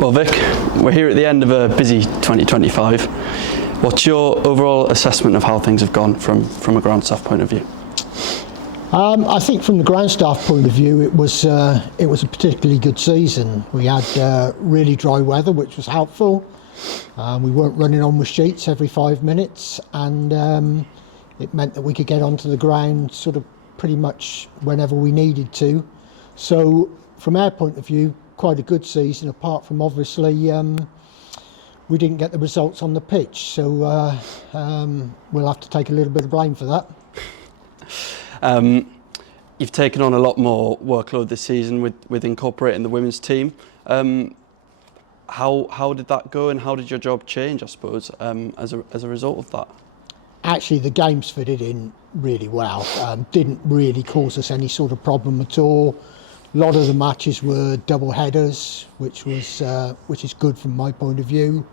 Well, Vic, we're here at the end of a busy 2025. What's your overall assessment of how things have gone from a ground staff point of view? I think from the ground staff point of view, it was a particularly good season. We had really dry weather, which was helpful. We weren't running on with sheets every 5 minutes, and it meant that we could get onto the ground sort of pretty much whenever we needed to. So from our point of view, quite a good season, apart from obviously we didn't get the results on the pitch. So we'll have to take a little bit of blame for that. You've taken on a lot more workload this season with incorporating the women's team. How did that go, and how did your job change, I suppose, as a result of that? Actually, the games fitted in really well. Didn't really cause us any sort of problem at all. A lot of the matches were double headers, which is good from my point of view.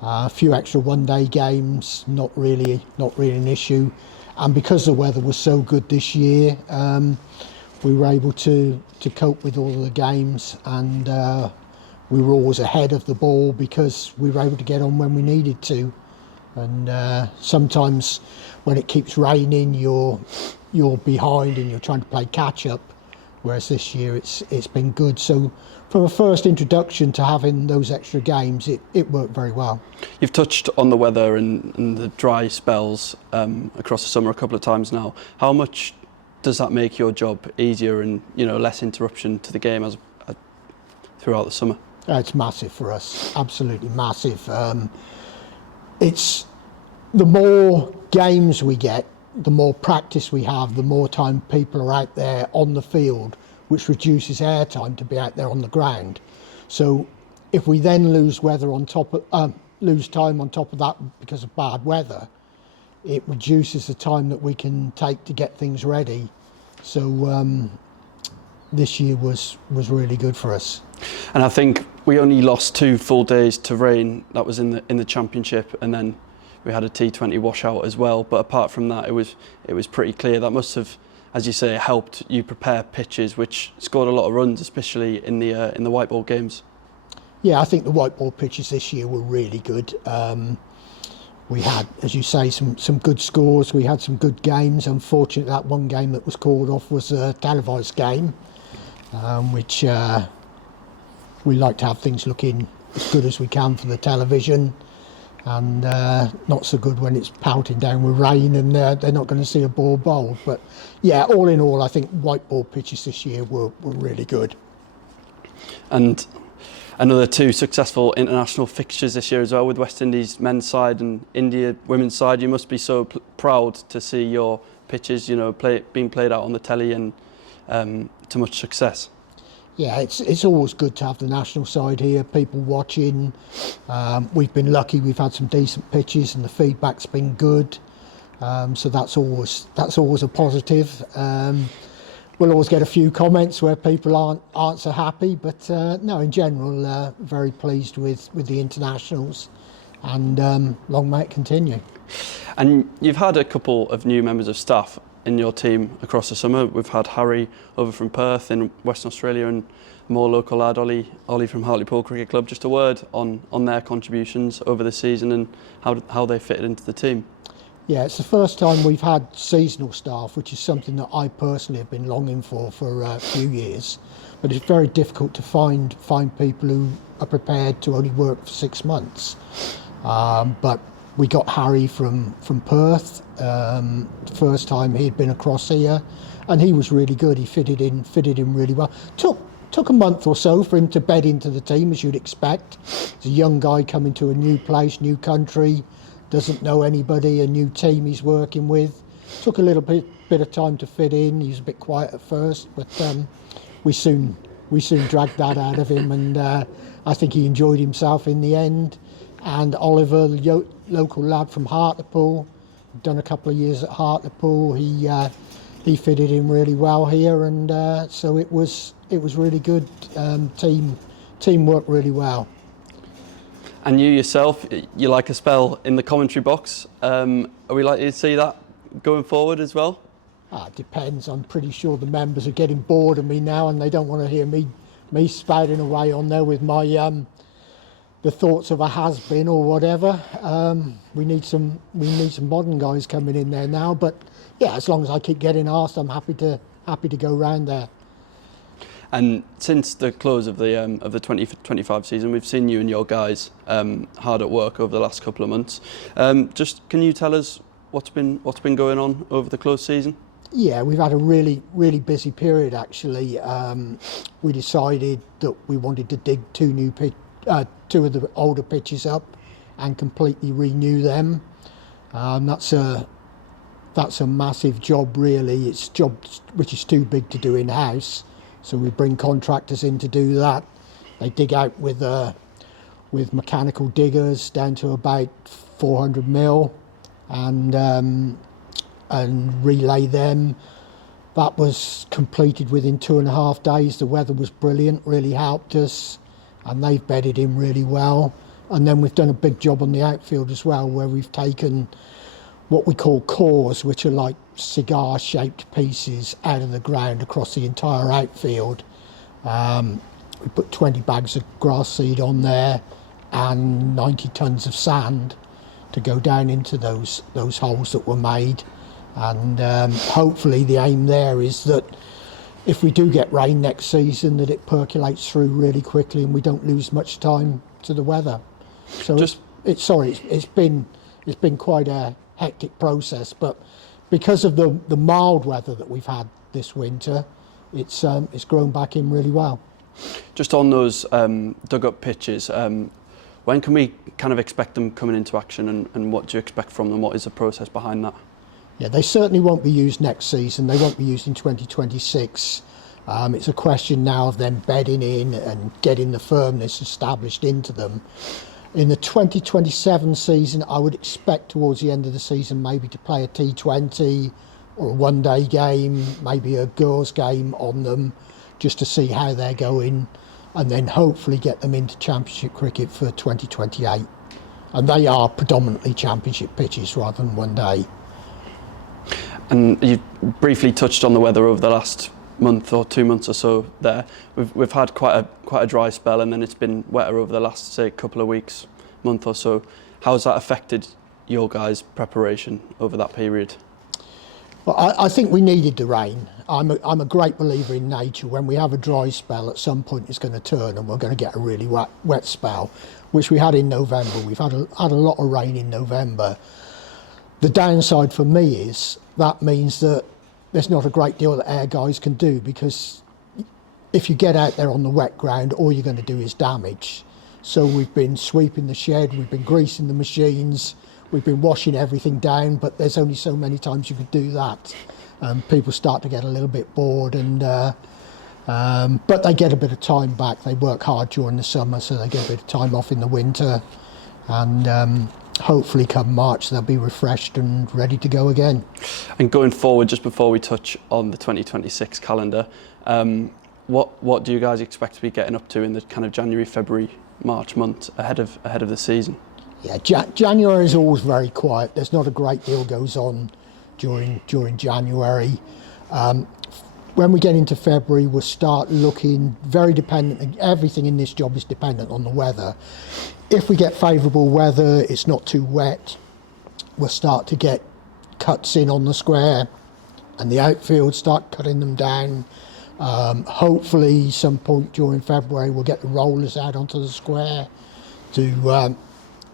A few extra one-day games, not really an issue. And because the weather was so good this year, we were able to cope with all of the games, and we were always ahead of the ball because we were able to get on when we needed to. And sometimes when it keeps raining, you're behind and you're trying to play catch up. Whereas this year it's been good. So from a first introduction to having those extra games, it worked very well. You've touched on the weather and the dry spells across the summer a couple of times now. How much does that make your job easier and less interruption to the game as throughout the summer? It's massive for us, absolutely massive. It's the more games we get, the more practice we have, the more time people are out there on the field, which reduces our time to be out there on the ground. So if we then lose time on top of that because of bad weather, it reduces the time that we can take to get things ready. So this year was really good for us. And I think we only lost 2 full days to rain. That was in the championship, and then we had a T20 washout as well. But apart from that, it was pretty clear. That must have, as you say, helped you prepare pitches, which scored a lot of runs, especially in the white ball games. Yeah, I think the white ball pitches this year were really good. We had, as you say, some good scores. We had some good games. Unfortunately, that one game that was called off was a televised game, which we like to have things looking as good as we can for the television, and not so good when it's pelting down with rain and they're not going to see a ball bowled. But yeah, all in all, I think white ball pitches this year were really good. And another 2 successful international fixtures this year as well, with West Indies men's side and India women's side. You must be so proud to see your pitches, being played out on the telly and to much success. Yeah, it's always good to have the national side here, people watching. We've been lucky, we've had some decent pitches and the feedback's been good. So that's always a positive. We'll always get a few comments where people aren't so happy, but no, in general, very pleased with the internationals, and long may it continue. And you've had a couple of new members of staff in your team across the summer. We've had Harry over from Perth in Western Australia, and more local lad Ollie from Hartlepool Cricket Club. Just a word on their contributions over the season and how they fitted into the team. Yeah, it's the first time we've had seasonal staff, which is something that I personally have been longing for a few years. But it's very difficult to find people who are prepared to only work for 6 months. But we got Harry from Perth, first time he'd been across here, and he was really good. He fitted in really well. Took a month or so for him to bed into the team, as you'd expect. He's a young guy coming to a new place, new country, doesn't know anybody, a new team he's working with. Took a little bit of time to fit in. He was a bit quiet at first, but we soon dragged that out of him, and I think he enjoyed himself in the end. And Oliver, the local lad from Hartlepool, done a couple of years at Hartlepool. He fitted in really well here, and so it was really good. Team worked really well. And you yourself, you like a spell in the commentary box. Are we likely to see that going forward as well? It depends. I'm pretty sure the members are getting bored of me now, and they don't want to hear me spouting away on there with my the thoughts of a has-been or whatever. We need some modern guys coming in there now. But yeah, as long as I keep getting asked, I'm happy to go round there. And since the close of the 2025 season, we've seen you and your guys hard at work over the last couple of months. Just can you tell us what's been going on over the close season? Yeah, we've had a really busy period actually. We decided that we wanted to dig two of the older pitches up and completely renew them. That's a massive job really. It's a job which is too big to do in-house. So we bring contractors in to do that. They dig out with mechanical diggers down to about 400 mil and relay them. That was completed within 2.5 days. The weather was brilliant, really helped us, and they've bedded in really well. And then we've done a big job on the outfield as well, where we've taken what we call cores, which are like cigar-shaped pieces out of the ground across the entire outfield. We put 20 bags of grass seed on there and 90 tons of sand to go down into those holes that were made. And hopefully the aim there is that if we do get rain next season, that it percolates through really quickly and we don't lose much time to the weather. So it's been quite a hectic process, but because of the mild weather that we've had this winter, it's grown back in really well. Just on those dug up pitches, when can we kind of expect them coming into action, and what do you expect from them? What is the process behind that? Yeah, they certainly won't be used next season. They won't be used in 2026. It's a question now of them bedding in and getting the firmness established into them. In the 2027 season, I would expect towards the end of the season maybe to play a T20 or a one-day game, maybe a girls' game on them, just to see how they're going, and then hopefully get them into Championship cricket for 2028. And they are predominantly Championship pitches rather than one day. And you briefly touched on the weather over the last month or 2 months or so there. We've had quite a dry spell, and then it's been wetter over the last, say, couple of weeks, month or so. How's that affected your guys' preparation over that period? Well, I think we needed the rain. I'm a great believer in nature. When we have a dry spell, at some point it's going to turn and we're going to get a really wet spell, which we had in November. We've had a lot of rain in November. The downside for me is that means that there's not a great deal that our guys can do, because if you get out there on the wet ground, all you're going to do is damage. So we've been sweeping the shed, we've been greasing the machines, we've been washing everything down, but there's only so many times you could do that. People start to get a little bit bored, but they get a bit of time back. They work hard during the summer, so they get a bit of time off in the winter, and hopefully come March they'll be refreshed and ready to go again. And going forward, just before we touch on the 2026 calendar, what do you guys expect to be getting up to in the kind of January, February, March month ahead of the season? Yeah, January is always very quiet. There's not a great deal goes on during January. When we get into February, we'll start looking very dependent. Everything in this job is dependent on the weather. If we get favourable weather, it's not too wet, we'll start to get cuts in on the square, and the outfield start cutting them down. Hopefully some point during February we'll get the rollers out onto the square to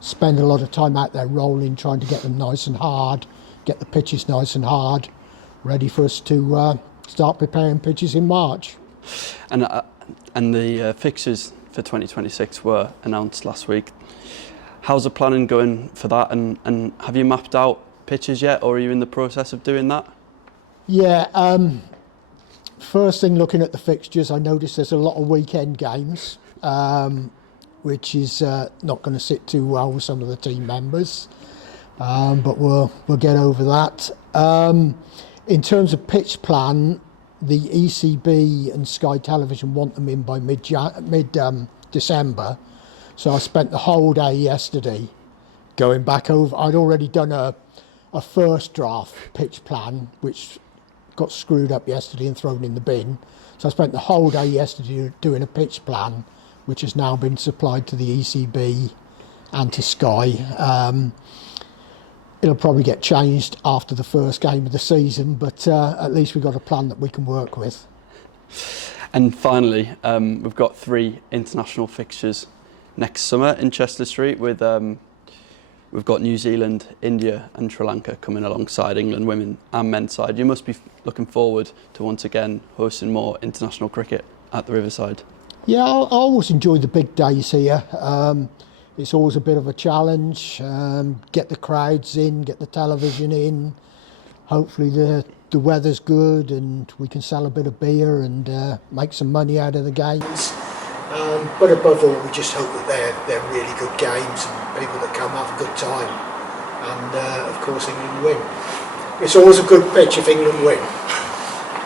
spend a lot of time out there rolling, trying to get them nice and hard, get the pitches nice and hard, ready for us to start preparing pitches in March. And the fixtures for 2026 were announced last week. How's the planning going for that, and have you mapped out pitches yet, or are you in the process of doing that? Yeah, first thing looking at the fixtures, I noticed there's a lot of weekend games, which is not going to sit too well with some of the team members, but we'll get over that. In terms of pitch plan, the ECB and Sky Television want them in by mid-December. So I spent the whole day yesterday going back over. I'd already done a first draft pitch plan, which got screwed up yesterday and thrown in the bin. So I spent the whole day yesterday doing a pitch plan which has now been supplied to the ECB and to Sky. It'll probably get changed after the first game of the season, but at least we've got a plan that we can work with. And finally, we've got 3 international fixtures next summer in Chester Street with we've got New Zealand, India and Sri Lanka coming alongside England women and men's side. You must be looking forward to once again hosting more international cricket at the Riverside. Yeah, I always enjoy the big days here. It's always a bit of a challenge. Get the crowds in, get the television in. Hopefully the weather's good and we can sell a bit of beer and make some money out of the games. But above all, we just hope that they're really good games and people that come have a good time. And of course, England win. It's always a good pitch if England win.